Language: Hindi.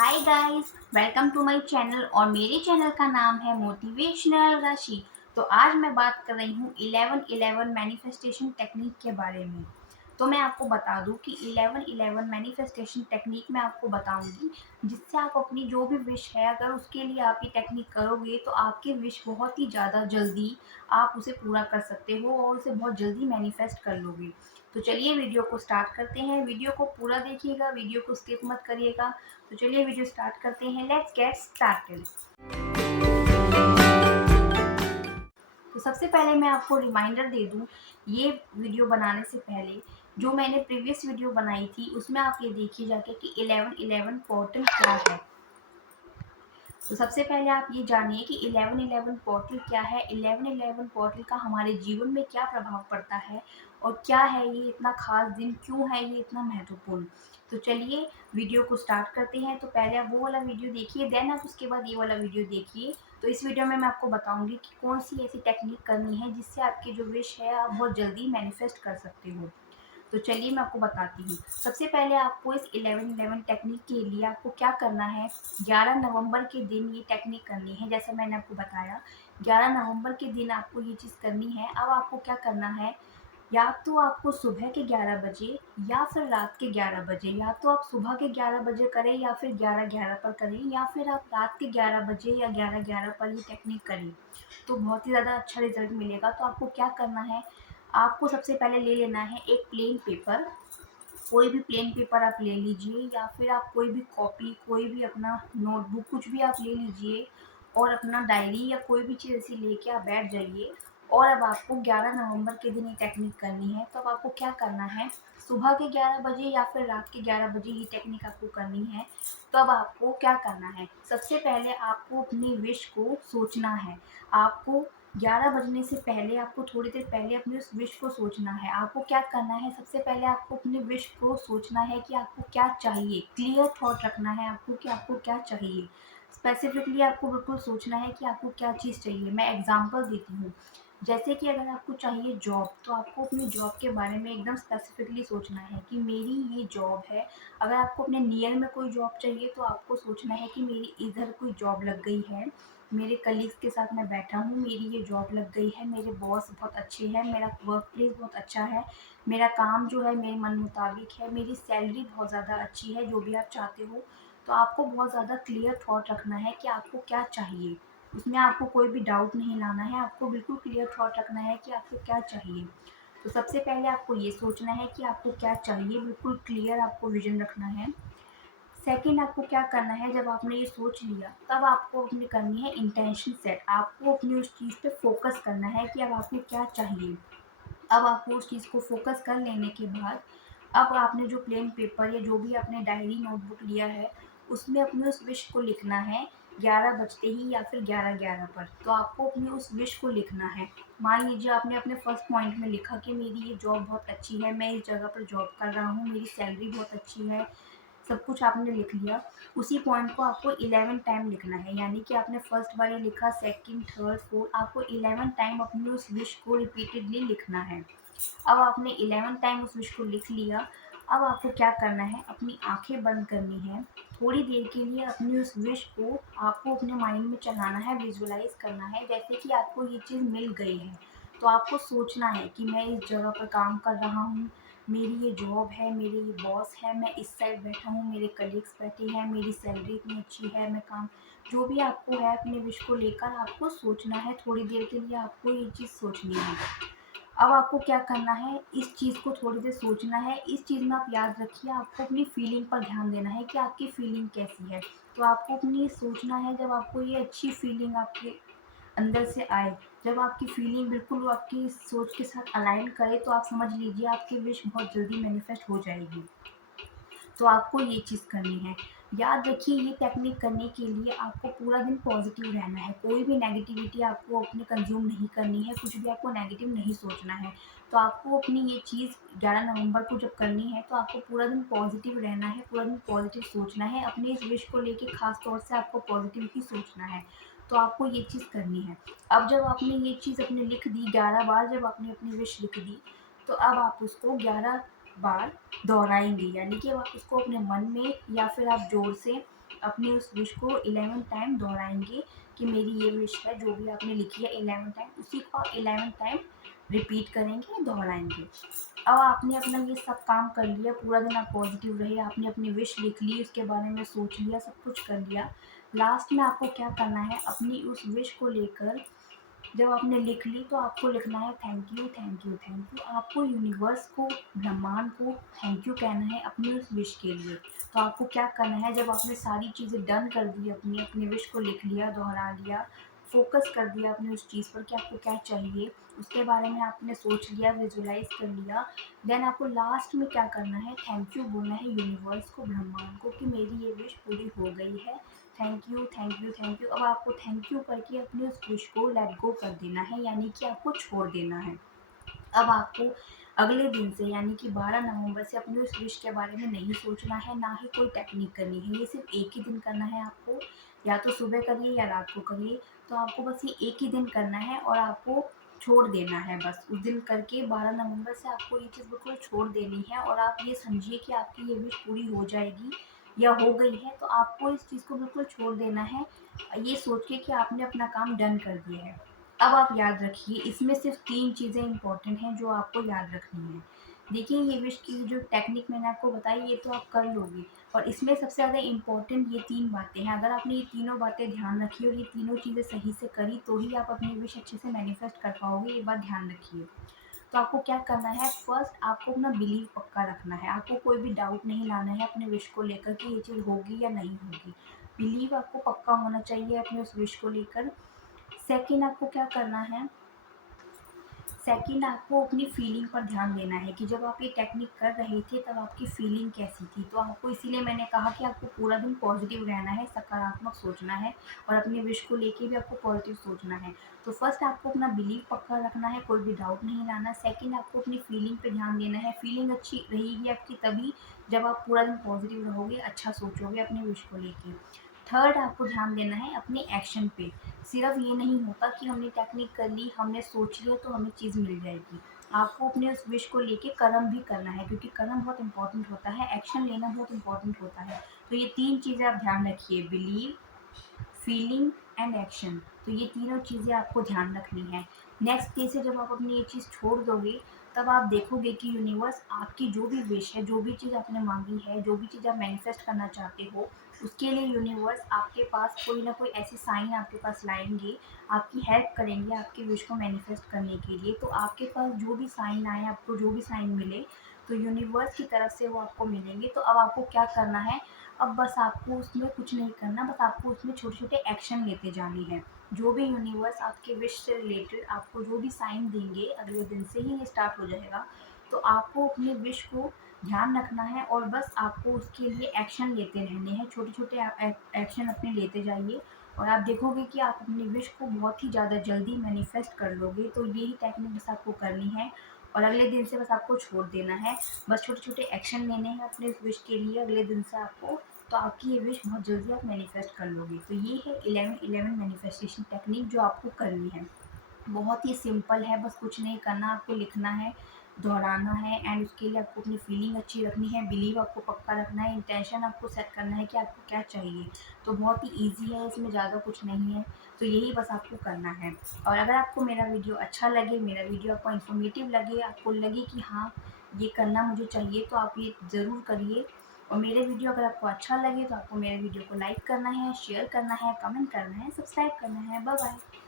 Hi guys, welcome to my channel और मेरे चैनल का नाम है मोटिवेशनल राशि। तो आज मैं बात कर रही हूँ 11-11 मैनिफेस्टेशन टेक्निक के बारे में। तो मैं आपको बता दूं कि 11-11 मैनिफेस्टेशन टेक्निक मैं आपको बताऊंगी, जिससे आप अपनी जो भी विश है, अगर उसके लिए आप ये टेक्निक करोगे तो आपकी विश बहुत ही ज़्यादा जल्दी आप उसे पूरा कर सकते हो और उसे बहुत जल्दी मैनिफेस्ट कर लोगे। तो चलिए वीडियो को स्टार्ट करते हैं। वीडियो को पूरा देखिएगा, वीडियो को स्किप मत करिएगा। तो चलिए वीडियो स्टार्ट करते हैं। Let's get started. तो सबसे पहले मैं आपको रिमाइंडर दे दूं, ये वीडियो बनाने से पहले जो मैंने प्रीवियस वीडियो बनाई थी उसमें आप ये देखिए जाके कि 11-11 पोर्टल क्या है। तो सबसे पहले आप ये जानिए कि 11-11 पोर्टल क्या है, 11-11 पोर्टल का हमारे जीवन में क्या प्रभाव पड़ता है और क्या है ये इतना खास दिन, क्यों है ये इतना महत्वपूर्ण। तो चलिए वीडियो को स्टार्ट करते हैं। तो पहले आप वो वाला वीडियो देखिए, देन आप उसके बाद ये वाला वीडियो देखिए। तो इस वीडियो में मैं आपको बताऊंगी कि कौन सी ऐसी टेक्निक करनी है जिससे आपकी जो विश है आप बहुत जल्दी मैनिफेस्ट कर सकते हो। तो चलिए मैं आपको बताती हूँ। सबसे पहले आपको इस 11-11 टेक्निक के लिए आपको क्या करना है, 11 नवंबर के दिन ये टेक्निक करनी है। जैसा मैंने आपको बताया, 11 नवंबर के दिन आपको ये चीज़ करनी है। अब आपको क्या करना है, या तो आपको सुबह के 11 बजे या फिर रात के 11 बजे, या तो आप सुबह के 11 बजे करें या फिर 11-11 पर करें, या फिर आप रात के 11 बजे या 11-11 पर ये टेक्निक करें, तो बहुत ही ज़्यादा अच्छा रिजल्ट मिलेगा। तो आपको क्या करना है, आपको सबसे पहले ले लेना है एक प्लेन पेपर। कोई भी प्लेन पेपर आप ले लीजिए, या फिर आप कोई भी कॉपी, कोई भी अपना नोटबुक, कुछ भी आप ले लीजिए और अपना डायरी या कोई भी चीज़ ऐसी लेके आप बैठ जाइए। और अब आपको 11 नवंबर के दिन ये टेक्निक करनी है। तो अब आपको क्या करना है, सुबह के 11 बजे या फिर रात के 11 बजे ये टेक्निक आपको करनी है। तो अब आपको क्या करना है, सबसे पहले आपको अपनी विश को सोचना है। आपको 11 बजने से पहले, आपको थोड़ी देर पहले अपनी उस विश को सोचना है। आपको क्या करना है, सबसे पहले आपको अपनी विश को सोचना है कि आपको क्या चाहिए। क्लियर थॉट रखना है आपको कि आपको क्या चाहिए। स्पेसिफिकली आपको बिल्कुल सोचना है कि आपको क्या चीज़ चाहिए। मैं एग्जांपल देती हूँ। जैसे कि अगर आपको चाहिए जॉब, तो आपको अपनी जॉब के बारे में एकदम स्पेसिफिकली सोचना है कि मेरी ये जॉब है। अगर आपको अपने नियर में कोई जॉब चाहिए तो आपको सोचना है कि मेरी इधर कोई जॉब लग गई है, मेरे कलीग्स के साथ मैं बैठा हूँ, मेरी ये जॉब लग गई है, मेरे बॉस बहुत अच्छे हैं, मेरा वर्क प्लेस बहुत अच्छा है, मेरा काम जो है मेरे मन मुताबिक है, मेरी सैलरी बहुत ज़्यादा अच्छी है, जो भी आप चाहते हो। तो आपको बहुत ज़्यादा क्लियर थॉट रखना है कि आपको क्या चाहिए। उसमें आपको कोई भी डाउट नहीं लाना है, आपको बिल्कुल क्लियर थॉट रखना है कि आपको क्या चाहिए। तो सबसे पहले आपको ये सोचना है कि आपको क्या चाहिए, बिल्कुल क्लियर आपको विजन रखना है। सेकंड, आपको क्या करना है, जब आपने ये सोच लिया तब आपको अपनी करनी है इंटेंशन सेट। आपको अपनी उस चीज़ पे फोकस करना है कि अब आपको क्या चाहिए। अब आपको उस चीज़ को फोकस कर लेने के बाद, अब आपने जो प्लेन पेपर या जो भी आपने डायरी नोटबुक लिया है उसमें अपनी उस विश को लिखना है। 11 बजते ही या फिर 11-11 पर तो आपको अपनी उस विश को लिखना है। मान लीजिए आपने अपने फर्स्ट पॉइंट में लिखा कि मेरी ये जॉब बहुत अच्छी है, मैं इस जगह पर जॉब कर रहा हूँ, मेरी सैलरी बहुत अच्छी है, सब कुछ आपने लिख लिया। उसी पॉइंट को आपको 11 टाइम लिखना है, यानी कि आपने फर्स्ट बार ये लिखा, सेकंड, थर्ड, फोर्थ, आपको 11 टाइम अपनी उस विश को रिपीटेडली लिखना है। अब आपने 11 टाइम उस विश को लिख लिया। अब आपको क्या करना है, अपनी आंखें बंद करनी है। थोड़ी देर के लिए अपनी उस विश को आपको अपने माइंड में चलाना है, विजुअलाइज करना है, जैसे कि आपको ये चीज़ मिल गई है। तो आपको सोचना है कि मैं इस जगह पर काम कर रहा हूँ, मेरी ये जॉब है, मेरे ये बॉस है, मैं इस साइड बैठा हूँ, मेरे कलीग्स बैठे हैं, मेरी सैलरी इतनी अच्छी है, मैं काम, जो भी आपको है अपने विश को लेकर आपको सोचना है। थोड़ी देर के लिए आपको ये चीज़ सोचनी है। अब आपको क्या करना है, इस चीज़ को थोड़ी देर सोचना है। इस चीज़ में आप याद रखिए, आपको अपनी फीलिंग पर ध्यान देना है कि आपकी फीलिंग कैसी है। तो आपको अपनी सोचना है, जब आपको ये अच्छी फीलिंग आपके अंदर से आए, जब आपकी फीलिंग बिल्कुल वो आपकी सोच के साथ अलाइन करे, तो आप समझ लीजिए आपकी विश बहुत जल्दी मैनिफेस्ट हो जाएगी। तो आपको ये चीज़ करनी है। याद रखिए, ये टेक्निक करने के लिए आपको पूरा दिन पॉजिटिव रहना है। कोई भी नेगेटिविटी आपको अपने कंज्यूम नहीं करनी है, कुछ भी आपको नेगेटिव नहीं सोचना है। तो आपको अपनी ये चीज़ 11 नवंबर को जब करनी है तो आपको पूरा दिन पॉजिटिव रहना है, पूरा दिन पॉजिटिव सोचना है। अपने इस विश को लेके ख़ास तौर से आपको पॉजिटिव ही सोचना है। तो आपको ये चीज़ करनी है। अब जब आपने ये चीज़ अपने लिख दी, 11 बार जब आपने अपनी विश लिख दी, तो अब आप उसको 11 बार दोहराएँगे, यानी कि आप उसको अपने मन में या फिर आप ज़ोर से अपनी उस विश को 11 टाइम दोहराएंगे कि मेरी ये विश है, जो भी आपने लिखी है 11 टाइम, उसी को आप 11 टाइम रिपीट करेंगे, दोहराएंगे। अब आपने अपना ये सब काम कर लिया, पूरा दिन आप पॉजिटिव रहे, आपने अपनी विश लिख ली, उसके बारे में सोच लिया, सब कुछ कर लिया। लास्ट में आपको क्या करना है, अपनी उस विश को लेकर जब आपने लिख ली तो आपको लिखना है thank you thank you thank you. आपको यूनिवर्स को, ब्रह्मांड को थैंक यू कहना है अपनी उस विश के लिए। तो आपको क्या करना है, जब आपने सारी चीज़ें डन कर दी, अपनी विश को लिख लिया, दोहरा लिया, फोकस कर दिया अपनी उस चीज़ पर कि आपको क्या चाहिए, उसके बारे में आपने सोच लिया, विजुलाइज कर लिया, देन आपको लास्ट में क्या करना है, थैंक यू बोलना है यूनिवर्स को, ब्रह्मांड को कि मेरी ये विश पूरी हो गई है, thank you thank you thank you. अब आपको थैंक यू करके अपने उस विश को लेट गो कर देना है, यानी कि आपको छोड़ देना है। अब आपको अगले दिन से यानी कि 12 नवंबर से अपनी उस विश के बारे में नहीं सोचना है, ना ही कोई टेक्निक करनी है। ये सिर्फ एक ही दिन करना है आपको, या तो सुबह करिए या रात को करिए। तो आपको बस ये एक ही दिन करना है और आपको छोड़ देना है। बस उस दिन करके 12 नवंबर से आपको ये चीज़ बिल्कुल छोड़ देनी है और आप ये समझिए कि आपकी ये विश पूरी हो जाएगी या हो गई है। तो आपको इस चीज़ को बिल्कुल छोड़ देना है, ये सोच के कि आपने अपना काम डन कर दिया है। अब आप याद रखिए, इसमें सिर्फ 3 चीज़ें इम्पोर्टेंट हैं जो आपको याद रखनी है। देखिए, ये विश की जो टेक्निक मैंने आपको बताई, ये तो आप कर लोगे, और इसमें सबसे ज़्यादा इम्पोर्टेंट ये 3 बातें हैं। अगर आपने ये तीनों बातें ध्यान रखी और ये तीनों चीज़ें सही से करी, तो ही आप अपनी विश अच्छे से मैनिफेस्ट कर पाओगे, ये बात ध्यान रखिए। तो आपको क्या करना है, फर्स्ट आपको अपना बिलीव पक्का रखना है। आपको कोई भी डाउट नहीं लाना है अपने विश को लेकर कि ये चीज़ होगी या नहीं होगी। बिलीव आपको पक्का होना चाहिए अपने उस विश को लेकर। सेकंड, आपको क्या करना है, सेकंड आपको अपनी फीलिंग पर ध्यान देना है कि जब आप ये टेक्निक कर रहे थे तब आपकी फीलिंग कैसी थी। तो आपको इसीलिए मैंने कहा कि आपको पूरा दिन पॉजिटिव रहना है, सकारात्मक सोचना है और अपने विश को लेके भी आपको पॉजिटिव सोचना है। तो फर्स्ट आपको अपना बिलीव पक्का रखना है, कोई भी डाउट नहीं लाना। सेकंड, आपको अपनी फीलिंग पे ध्यान देना है। फीलिंग अच्छी रहेगी आपकी तभी जब आप पूरा दिन पॉजिटिव रहोगे, अच्छा सोचोगे अपने विश को लेके। थर्ड, आपको ध्यान देना है अपने एक्शन पे। सिर्फ ये नहीं होता कि हमने टेक्निक कर ली, हमने सोच लिया तो हमें चीज़ मिल जाएगी। आपको अपने उस विश को लेके कर्म भी करना है, क्योंकि कर्म बहुत इंपॉर्टेंट होता है, एक्शन लेना बहुत इंपॉर्टेंट होता है। तो ये 3 चीज़ें आप ध्यान रखिए, बिलीव, फीलिंग एंड एक्शन। तो ये तीनों चीज़ें आपको ध्यान रखनी है। नेक्स्ट डे से जब आप अपनी ये चीज़ छोड़ दोगे, तब आप देखोगे कि यूनिवर्स आपकी जो भी विश है, जो भी चीज़ आपने मांगी है, जो भी चीज़ आप मैनिफेस्ट करना चाहते हो, उसके लिए यूनिवर्स आपके पास कोई ना कोई ऐसे साइन आपके पास लाएंगे, आपकी हेल्प करेंगे आपकी विश को मैनिफेस्ट करने के लिए। तो आपके पास जो भी साइन आए, आपको जो भी साइन मिले, तो यूनिवर्स की तरफ से वो आपको मिलेंगे। तो अब आपको क्या करना है, अब बस आपको उसमें कुछ नहीं करना, बस आपको उसमें छोटे-छोटे एक्शन लेते जाने हैं। जो भी यूनिवर्स आपके विश से रिलेटेड आपको जो भी साइन देंगे, अगले दिन से ही ये स्टार्ट हो जाएगा। तो आपको अपनी विश को ध्यान रखना है और बस आपको उसके लिए एक्शन लेते रहने हैं। छोटे-छोटे एक्शन अपने लेते जाइए और आप देखोगे कि आप अपनी विश को बहुत ही ज़्यादा जल्दी मैनिफेस्ट कर लोगे। तो यही टेक्निक बस आपको करनी है और अगले दिन से बस आपको छोड़ देना है। बस छोटे-छोटे एक्शन लेने हैं अपने उस विश के लिए अगले दिन से आपको, तो आपकी ये विश बहुत जल्दी आप मैनिफेस्ट कर लोगे। तो ये है 11-11 मैनिफेस्टेशन टेक्निक जो आपको करनी है। बहुत ही सिंपल है, बस कुछ नहीं करना, आपको लिखना है, दोहराना है एंड उसके लिए आपको अपनी फीलिंग अच्छी रखनी है, बिलीव आपको पक्का रखना है, इंटेंशन आपको सेट करना है कि आपको क्या चाहिए। तो बहुत ही ईज़ी है, इसमें ज़्यादा कुछ नहीं है, तो यही बस आपको करना है। और अगर आपको मेरा वीडियो अच्छा लगे, मेरा वीडियो आपको इन्फॉर्मेटिव लगे, आपको लगे कि हाँ, ये करना मुझे चाहिए, तो आप ये ज़रूर करिए। और मेरे वीडियो अगर आपको अच्छा लगे तो आपको मेरे वीडियो को लाइक करना है, शेयर करना है, कमेंट करना है, सब्सक्राइब करना है। Bye bye.